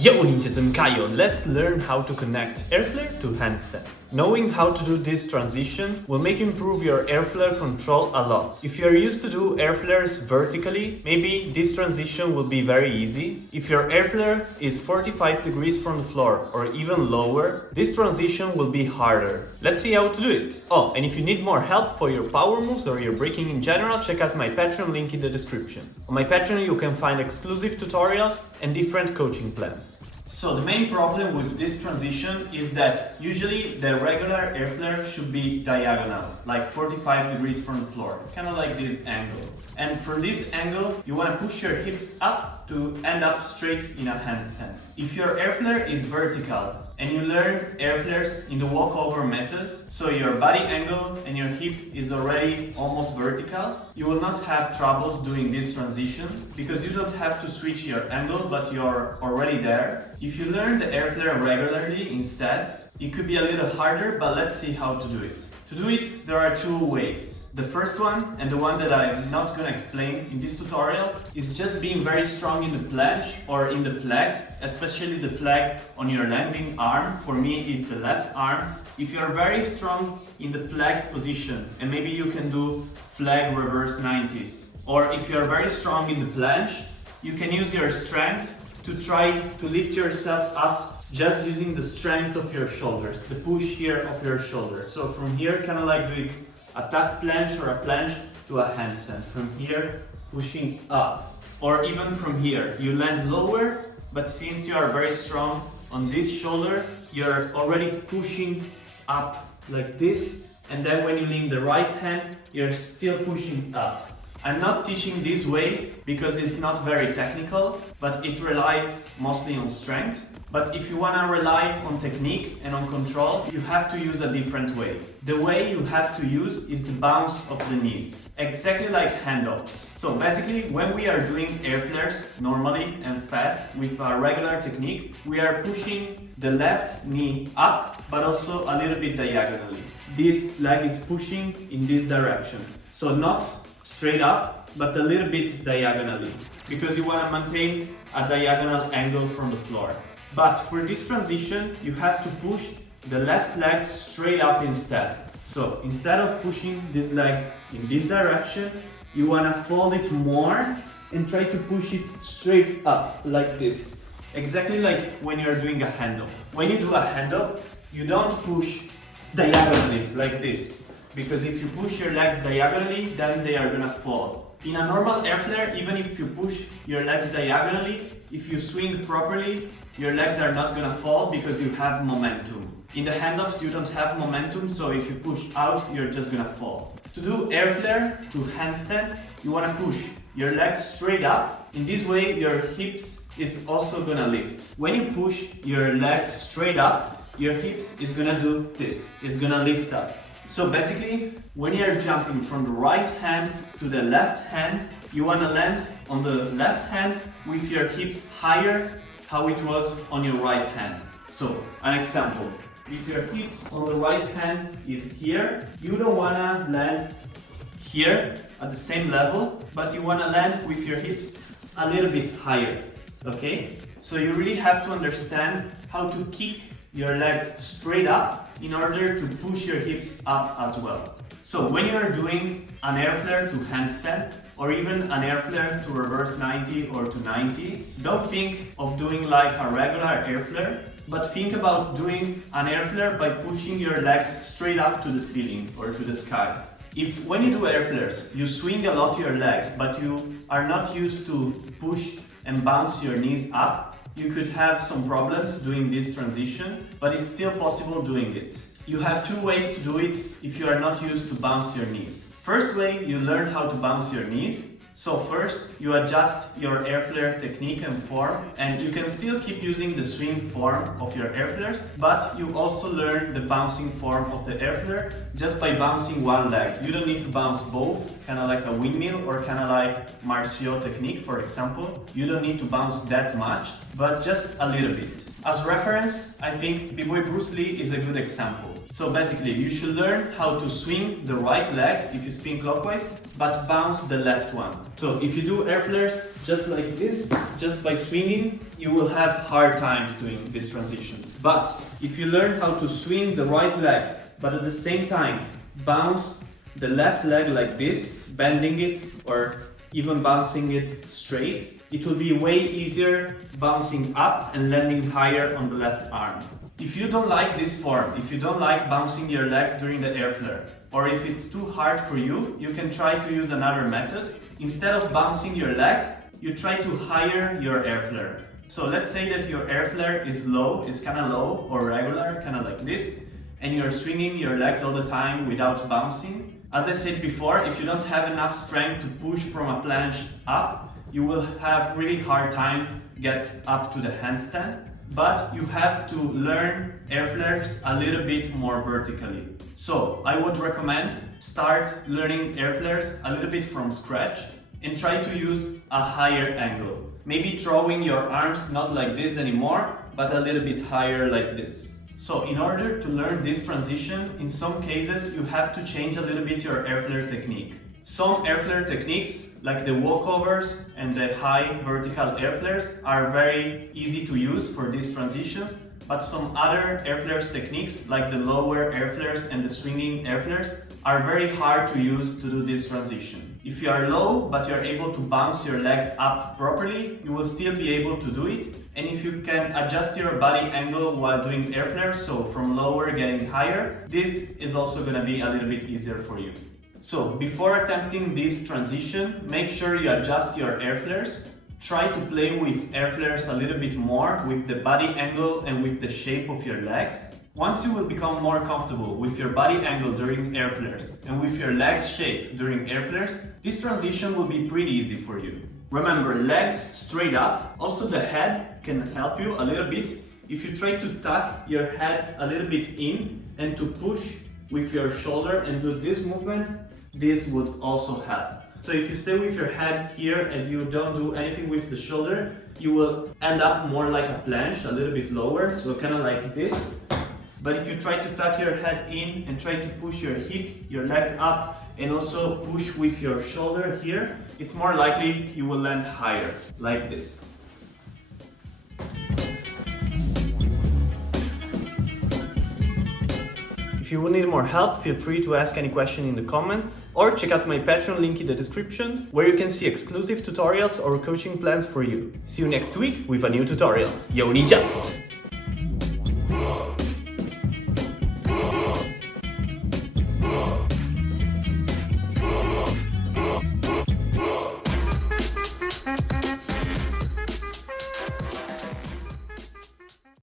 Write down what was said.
Yo ninjas, I'm Kaio. Let's learn how to connect Airflare to Handstand. Knowing how to do this transition will make you improve your Airflare control a lot. If you're used to do Airflares vertically, maybe this transition will be very easy. If your Airflare is 45 degrees from the floor or even lower, this transition will be harder. Let's see how to do it. Oh, and if you need more help for your power moves or your breaking in general, check out my Patreon link in the description. On my Patreon you can find exclusive tutorials and different coaching plans. So the main problem with this transition is that usually the regular Airflare should be diagonal, like 45 degrees from the floor, kind of like this angle. And from this angle, you want to push your hips up to end up straight in a handstand. If your Airflare is vertical and you learn Airflares in the walkover method, so your body angle and your hips is already almost vertical, you will not have troubles doing this transition because you don't have to switch your angle, but you're already there. If you learn the Airflare regularly instead, it could be a little harder, but let's see how to do it. To do it, there are two ways. The first one, and the one that I'm not gonna explain in this tutorial, is just being very strong in the planche or in the flags, especially the flag on your landing arm. For me, is the left arm. If you're very strong in the flags position, and maybe you can do flag reverse 90s, or if you're very strong in the planche, you can use your strength to try to lift yourself up just using the strength of your shoulders, the push here of your shoulders. So from here, kind of like doing a tuck planche or a planche to a handstand. From here, pushing up. Or even from here, you land lower, but since you are very strong on this shoulder, you're already pushing up like this. And then when you lean the right hand, you're still pushing up. I'm not teaching this way because it's not very technical, but it relies mostly on strength. But if you want to rely on technique and on control, you have to use a different way. The way you have to use is the bounce of the knees, exactly like hand-ups. So basically, when we are doing Airflares normally and fast with a regular technique, we are pushing the left knee up, but also a little bit diagonally. This leg is pushing in this direction. So not straight up, but a little bit diagonally, because you want to maintain a diagonal angle from the floor. But for this transition, you have to push the left leg straight up instead. So instead of pushing this leg in this direction, you want to fold it more and try to push it straight up like this. Exactly like when you're doing a hand-up. When you do a hand-up, you don't push diagonally like this, because if you push your legs diagonally, then they are gonna fall. In a normal Airflare, even if you push your legs diagonally, if you swing properly, your legs are not gonna fall because you have momentum. In the hand-ups, you don't have momentum, so if you push out, you're just gonna fall. To do Airflare to handstand, you wanna push your legs straight up. In this way, your hips is also gonna lift. When you push your legs straight up, your hips is gonna do this, it's gonna lift up. So basically, when you're jumping from the right hand to the left hand, you want to land on the left hand with your hips higher, how it was on your right hand. So, an example. If your hips on the right hand is here, you don't want to land here at the same level, but you want to land with your hips a little bit higher, okay? So you really have to understand how to kick your legs straight up in order to push your hips up as well. So when you are doing an Airflare to handstand or even an Airflare to reverse 90 or to 90, don't think of doing like a regular Airflare, but think about doing an Airflare by pushing your legs straight up to the ceiling or to the sky. If when you do Airflares, you swing a lot your legs, but you are not used to push and bounce your knees up, you could have some problems doing this transition, but it's still possible doing it. You have two ways to do it if you are not used to bounce your knees. First way, you learn how to bounce your knees. So first, you adjust your Airflare technique and form, and you can still keep using the swing form of your Airflares, but you also learn the bouncing form of the Airflare just by bouncing one leg. You don't need to bounce both, kind of like a windmill or kind of like Martial technique, for example. You don't need to bounce that much, but just a little bit. As reference, I think B-Boy Bruce Lee is a good example. So basically, you should learn how to swing the right leg if you spin clockwise, but bounce the left one. So if you do air flares just like this, just by swinging, you will have hard times doing this transition. But if you learn how to swing the right leg, but at the same time bounce the left leg like this, bending it or even bouncing it straight, it will be way easier bouncing up and landing higher on the left arm. If you don't like this form, if you don't like bouncing your legs during the air flare, or if it's too hard for you, you can try to use another method. Instead of bouncing your legs, you try to higher your air flare. So let's say that your air flare is low, it's kind of low or regular, kind of like this, and you're swinging your legs all the time without bouncing. As I said before, if you don't have enough strength to push from a planche up, you will have really hard times get up to the handstand. But you have to learn air flares a little bit more vertically. So I would recommend start learning air flares a little bit from scratch and try to use a higher angle. Maybe throwing your arms not like this anymore, but a little bit higher like this. So in order to learn this transition, in some cases you have to change a little bit your air flare technique. Some air flare techniques, like the walkovers and the high vertical air flares, are very easy to use for these transitions, but some other air flares techniques, like the lower air flares and the swinging air flares, are very hard to use to do this transition. If you are low, but you're able to bounce your legs up properly, you will still be able to do it. And if you can adjust your body angle while doing air flares, so from lower getting higher, this is also going to be a little bit easier for you. So before attempting this transition, make sure you adjust your air flares. Try to play with air flares a little bit more with the body angle and with the shape of your legs. Once you will become more comfortable with your body angle during air flares and with your legs shape during air flares, this transition will be pretty easy for you. Remember, legs straight up. Also the head can help you a little bit. If you try to tuck your head a little bit in and to push with your shoulder and do this movement, this would also help. So if you stay with your head here and you don't do anything with the shoulder, you will end up more like a planche, a little bit lower, so kind of like this. But if you try to tuck your head in and try to push your hips, your legs up, and also push with your shoulder here, it's more likely you will land higher, like this. If you will need more help, feel free to ask any question in the comments or check out my Patreon link in the description, where you can see exclusive tutorials or coaching plans for you. See you next week with a new tutorial. Yo ninjas!